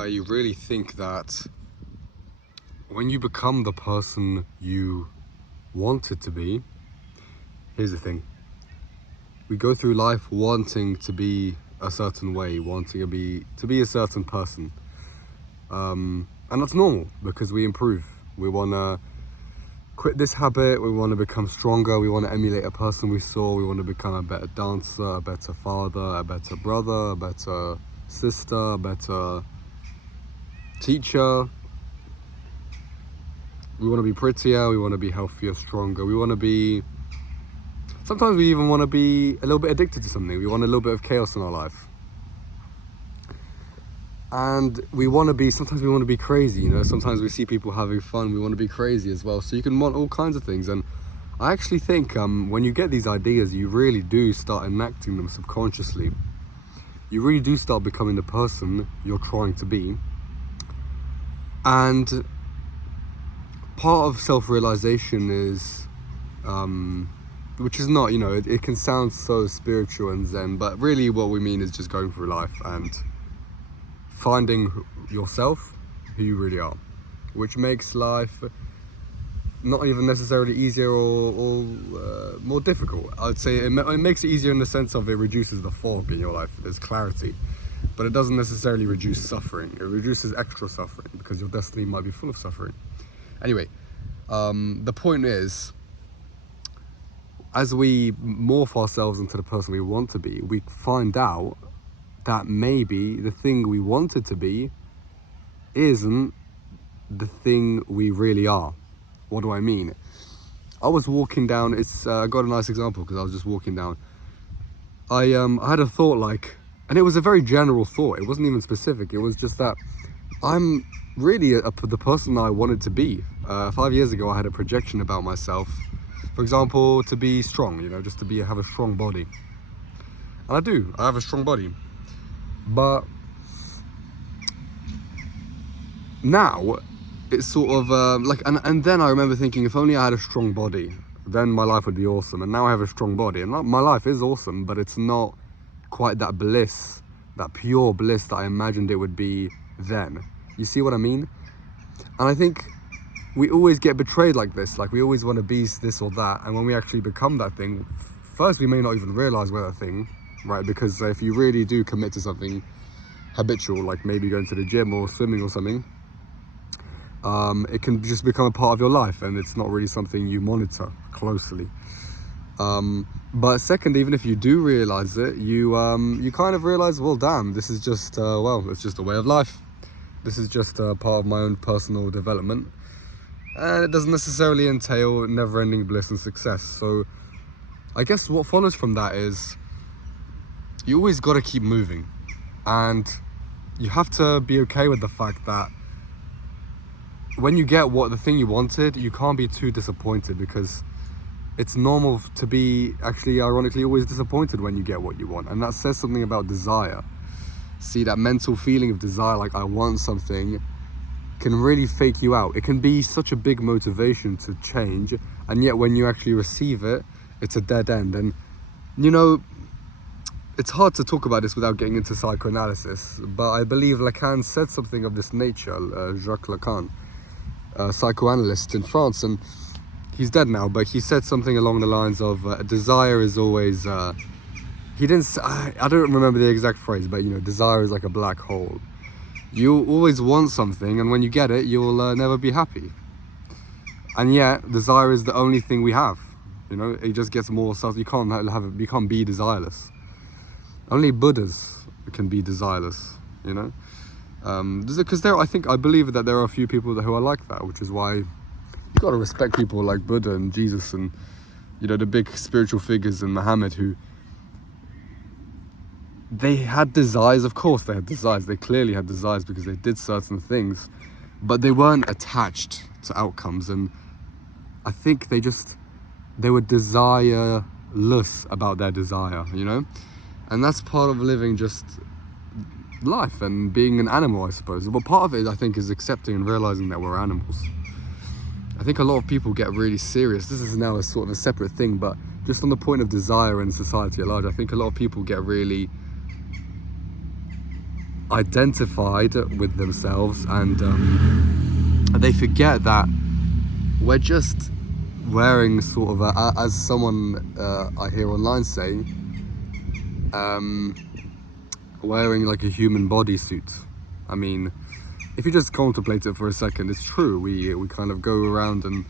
I really think that when you become the person you wanted to be, here's the thing. We go through life wanting to be a certain way, wanting to be a certain person. And that's normal because we improve. We want to quit this habit, we want to become stronger, we want to emulate a person we saw, we want to become a better dancer, a better father, a better brother, a better sister, a better teacher. We want to be prettier, we want to be healthier, stronger, we want to be... Sometimes we even want to be a little bit addicted to something. We want a little bit of chaos in our life. And sometimes we want to be crazy, sometimes we see people having fun, we want to be crazy as well. So you can want all kinds of things. And I actually think when you get these ideas, you really do start enacting them subconsciously. You really do start becoming the person you're trying to be. And part of self-realization is, which is not, it can sound so spiritual and zen, but really what we mean is just going through life and finding yourself, who you really are, which makes life not even necessarily easier or more difficult. I'd say it makes it easier in the sense of it reduces the fog in your life. There's clarity, but it doesn't necessarily reduce suffering. It reduces extra suffering because your destiny might be full of suffering. Anyway, the point is, as we morph ourselves into the person we want to be, we find out that maybe the thing we wanted to be isn't the thing we really are. What do I mean? I was walking down, I got a nice example because I was just walking down. I had a thought and it was a very general thought, it wasn't even specific, it was just that I'm really the person I wanted to be. 5 years ago I had a projection about myself, for example, to be strong, just to have a strong body. And I have a strong body. But now it's sort of and then I remember thinking, if only I had a strong body, then my life would be awesome. And now I have a strong body, and my life is awesome, but it's not quite that bliss, that pure bliss that I imagined it would be then. You see what I mean? And I think we always get betrayed like this, we always want to be this or that, and when we actually become that thing, first we may not even realize we're that thing, right? Because if you really do commit to something habitual, like maybe going to the gym or swimming or something, it can just become a part of your life, and it's not really something you monitor closely. But second, even if you do realize it, you kind of realize, well, damn, this is just it's just a way of life. This is just a part of my own personal development, and it doesn't necessarily entail never-ending bliss and success. So I guess what follows from that is you always got to keep moving, and you have to be okay with the fact that when you get the thing you wanted, you can't be too disappointed, because it's normal to be actually ironically always disappointed when you get what you want. And that says something about desire. See, that mental feeling of desire, like I want something, can really fake you out. It can be such a big motivation to change, and yet when you actually receive it, it's a dead end. And it's hard to talk about this without getting into psychoanalysis, but I believe Lacan said something of this nature, Jacques Lacan, a psychoanalyst in France, and he's dead now, but he said something along the lines of desire is always, I don't remember the exact phrase, but desire is like a black hole. You always want something, and when you get it, you'll never be happy. And yet, desire is the only thing we have. It just gets more stuff. You can't be desireless. Only Buddhas can be desireless, because I believe that there are a few people who are like that, which is why you got to respect people like Buddha and Jesus and the big spiritual figures and Muhammad, who they had desires. Of course they had desires, they clearly had desires because they did certain things, but they weren't attached to outcomes. And I think they were desireless about their desire, and that's part of living just life and being an animal, I suppose. But part of it, I think, is accepting and realizing that we're animals. I think a lot of people get really serious. This is now a sort of a separate thing, but just on the point of desire in society at large, I think a lot of people get really identified with themselves, and they forget that we're just wearing sort of as someone I hear online say, wearing like a human bodysuit. I mean, if you just contemplate it for a second, it's true. We kind of go around and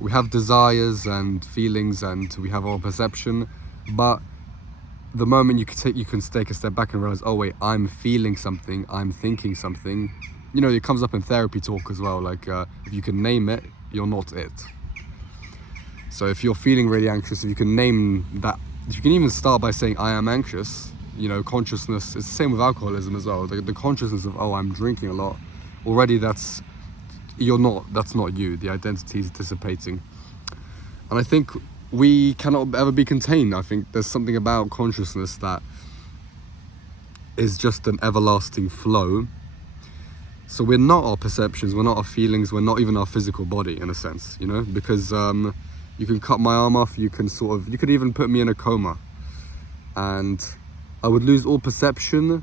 we have desires and feelings and we have our perception, but the moment you can take a step back and realize, oh wait, I'm feeling something, I'm thinking something. You know, it comes up in therapy talk as well. Like if you can name it, you're not it. So if you're feeling really anxious, if you can name that, if you can even start by saying I am anxious. You know, consciousness. It's the same with alcoholism as well. The consciousness of, oh, I'm drinking a lot. Already that's not you. The identity is dissipating. And I think we cannot ever be contained. I think there's something about consciousness that is just an everlasting flow. So we're not our perceptions, we're not our feelings, we're not even our physical body in a sense, you know, because you can cut my arm off, you could even put me in a coma and I would lose all perception,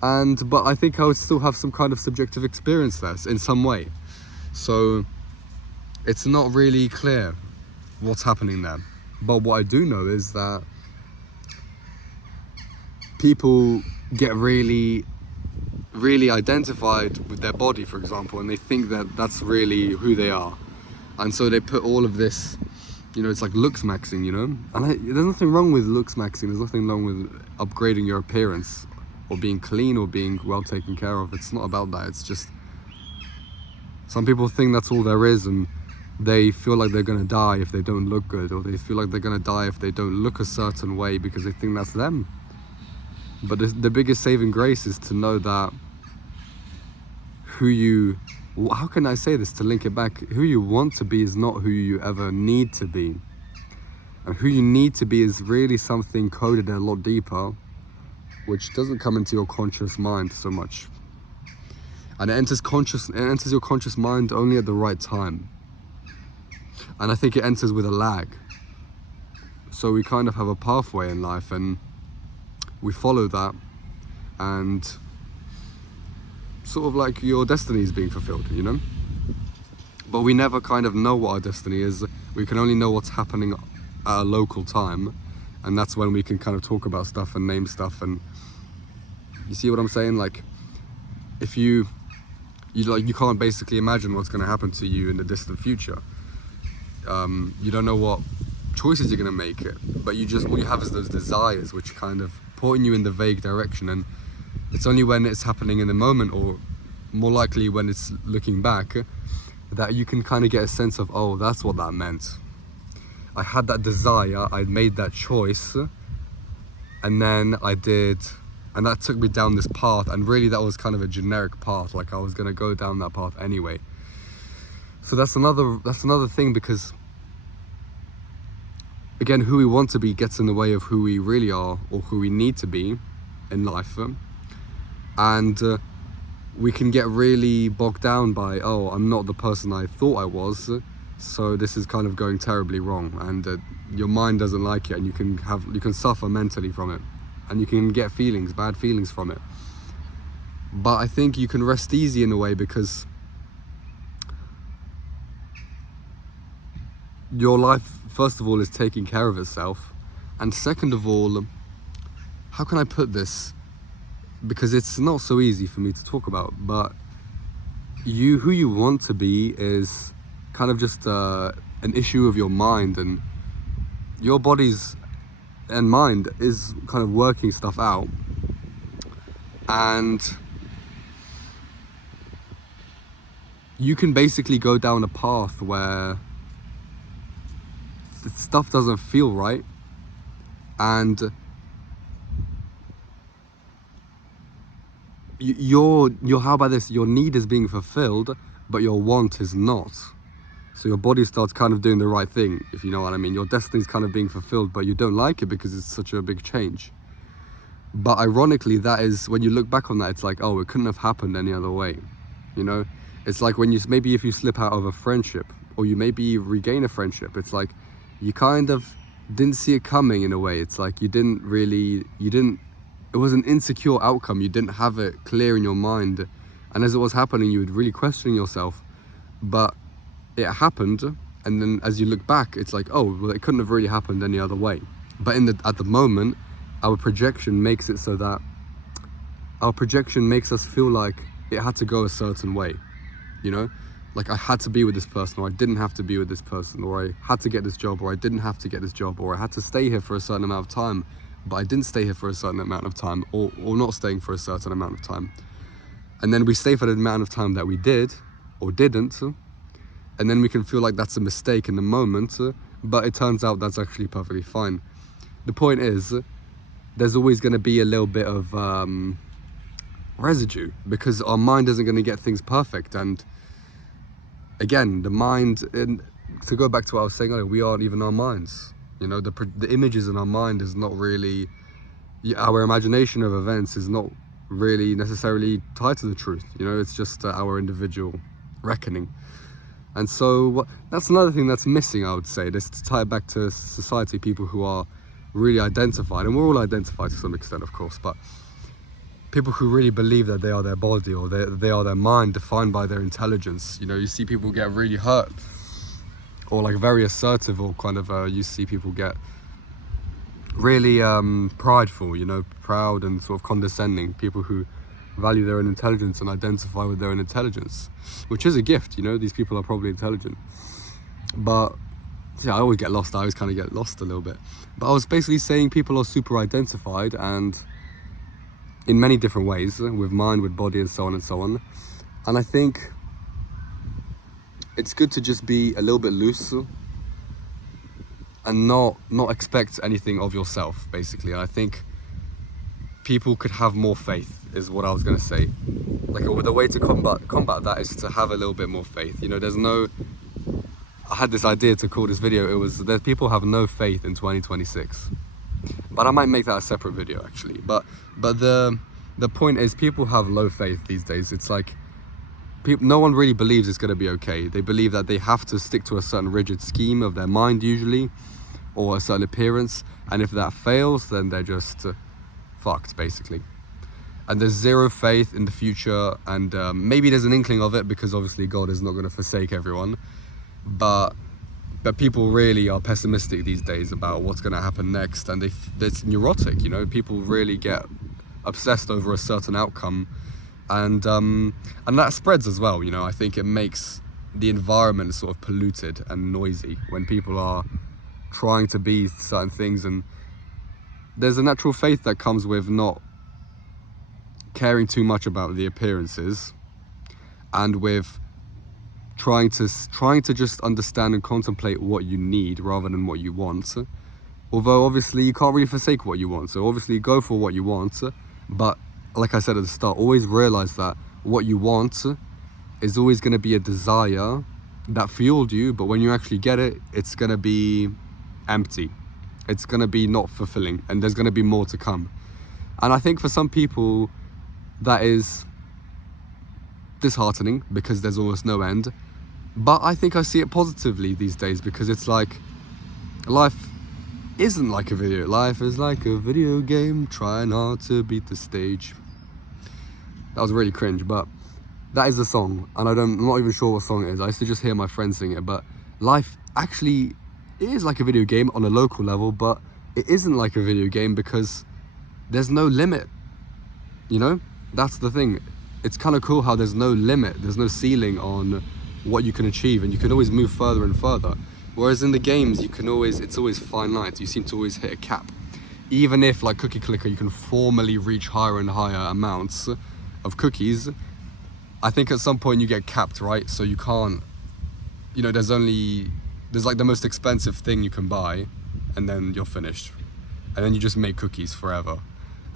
but I think I would still have some kind of subjective experience there in some way. So it's not really clear what's happening there. But what I do know is that people get really, really identified with their body, for example, and they think that that's really who they are. And so they put all of this, you know, it's like looks maxing, you know? And there's nothing wrong with looks maxing, there's nothing wrong with upgrading your appearance or being clean or being well taken care of. It's not about that. It's just some people think that's all there is, and they feel like they're gonna die if they don't look good, or they feel like they're gonna die if they don't look a certain way because they think that's them. But the biggest saving grace is to know that how can I say this to link it back? Who you want to be is not who you ever need to be. And who you need to be is really something coded a lot deeper, which doesn't come into your conscious mind so much. And it enters your conscious mind only at the right time. And I think it enters with a lag. So we kind of have a pathway in life and we follow that, and sort of like your destiny is being fulfilled, you know? But we never kind of know what our destiny is. We can only know what's happening at a local time, and that's when we can kind of talk about stuff and name stuff. And you see what I'm saying? Like, if you can't basically imagine what's going to happen to you in the distant future. You don't know what choices you're going to make, but all you have is those desires which kind of point you in the vague direction. And it's only when it's happening in the moment, or more likely when it's looking back, that you can kind of get a sense of, oh, that's what that meant. I had that desire, I made that choice, and then I did, and that took me down this path, and really that was kind of a generic path, like I was going to go down that path anyway. So that's another thing, because again, who we want to be gets in the way of who we really are, or who we need to be in life. And we can get really bogged down by, oh, I'm not the person I thought I was, so this is kind of going terribly wrong, and your mind doesn't like it, and you can suffer mentally from it, and you can get bad feelings from it. But I think you can rest easy in a way, because your life, first of all, is taking care of itself, and second of all, how can I put this? Because it's not so easy for me to talk about, but who you want to be is kind of just an issue of your mind, and your body's and mind is kind of working stuff out. And you can basically go down a path where stuff doesn't feel right, and how about this? Your need is being fulfilled, but your want is not. So your body starts kind of doing the right thing, if you know what I mean. Your destiny is kind of being fulfilled, but you don't like it because it's such a big change. But ironically, that is, when you look back on that, it's like, oh, it couldn't have happened any other way. You know, it's like when maybe if you slip out of a friendship, or you maybe regain a friendship, it's like you kind of didn't see it coming in a way. It's like it it was an insecure outcome. You didn't have it clear in your mind, and as it was happening, you would really question yourself. But it happened, and then as you look back, it's like, oh, well, it couldn't have really happened any other way. But at the moment, our projection makes it so that our projection makes us feel like it had to go a certain way, you know? Like, I had to be with this person, or I didn't have to be with this person, or I had to get this job, or I didn't have to get this job, or I had to stay here for a certain amount of time, but I didn't stay here for a certain amount of time, or not staying for a certain amount of time. And then we stay for the amount of time that we did, or didn't, and then we can feel like that's a mistake in the moment, but it turns out that's actually perfectly fine. The point is, there's always going to be a little bit of residue, because our mind isn't going to get things perfect. And again, the mind, and to go back to what I was saying earlier, we aren't even our minds. You know, the images in our mind is not really, our imagination of events is not really necessarily tied to the truth. You know, it's just our individual reckoning. And so that's another thing that's missing, I would say. This to tie it back to society, people who are really identified, and we're all identified to some extent, of course, but people who really believe that they are their body, or they are their mind defined by their intelligence. You know, you see people get really hurt, or like very assertive, or kind of you see people get really prideful, you know, proud and sort of condescending. People who value their own intelligence and identify with their own intelligence, which is a gift. You know, these people are probably intelligent, but yeah, I always get lost. I always kind of get lost a little bit. But I was basically saying people are super identified, and in many different ways, with mind, with body, and so on and so on. And I think it's good to just be a little bit loose and not expect anything of yourself, basically. And I think people could have more faith, is what I was going to say. Like, the way to combat that is to have a little bit more faith. You know, I had this idea to call this video, it was that people have no faith in 2026. But I might make that a separate video, actually. But the point is, people have low faith these days. It's like, no one really believes it's going to be okay. They believe that they have to stick to a certain rigid scheme of their mind, usually, or a certain appearance. And if that fails, then they're just fucked, basically. And there's zero faith in the future. And maybe there's an inkling of it, because obviously God is not going to forsake everyone. But people really are pessimistic these days about what's going to happen next, and it's neurotic. You know, people really get obsessed over a certain outcome, and that spreads as well. You know, I think it makes the environment sort of polluted and noisy when people are trying to be certain things, and there's a natural faith that comes with not caring too much about the appearances, and with trying to just understand and contemplate what you need rather than what you want. Although obviously you can't really forsake what you want, so obviously go for what you want, but like I said at the start, always realize that what you want is always going to be a desire that fueled you, but when you actually get it, it's going to be empty. It's going to be not fulfilling, and there's going to be more to come. And I think for some people that is disheartening, because there's almost no end. But I think I see it positively these days, because it's like, life isn't like a video. Life is like a video game, trying hard to beat the stage. That was really cringe, but that is the song, and I'm not even sure what song it is. I used to just hear my friends sing it, but life actually is like a video game on a local level, but it isn't like a video game because there's no limit, you know? That's the thing. It's kind of cool how there's no limit, there's no ceiling on what you can achieve, and you can always move further and further. Whereas in the games, it's always finite. You seem to always hit a cap. Even if, like Cookie Clicker, you can formally reach higher and higher amounts of cookies, I think at some point you get capped, right? So you can't, you know, there's like the most expensive thing you can buy, and then you're finished. And then you just make cookies forever.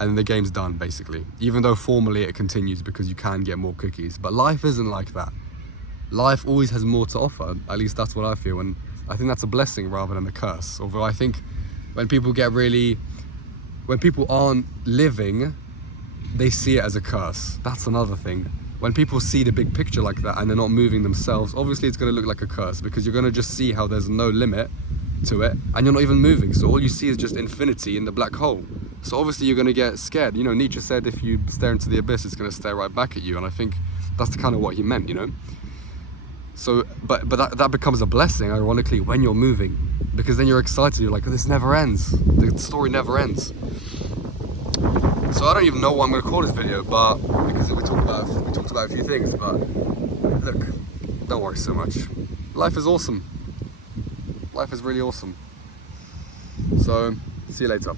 And then the game's done, basically. Even though formally it continues because you can get more cookies. But life isn't like that. Life always has more to offer. At least that's what I feel. And I think that's a blessing rather than a curse. Although I think when people aren't living, they see it as a curse. That's another thing. When people see the big picture like that and they're not moving themselves, obviously it's going to look like a curse, because you're going to just see how there's no limit to it and you're not even moving. So all you see is just infinity in the black hole. So obviously you're going to get scared. You know, Nietzsche said if you stare into the abyss, it's going to stare right back at you. And I think that's kind of what he meant, you know. So, but that becomes a blessing, ironically, when you're moving, because then you're excited. You're like, this never ends. The story never ends. So I don't even know what I'm going to call this video, but because we talked about a few things. But look, don't worry so much. Life is awesome. Life is really awesome. So see you later.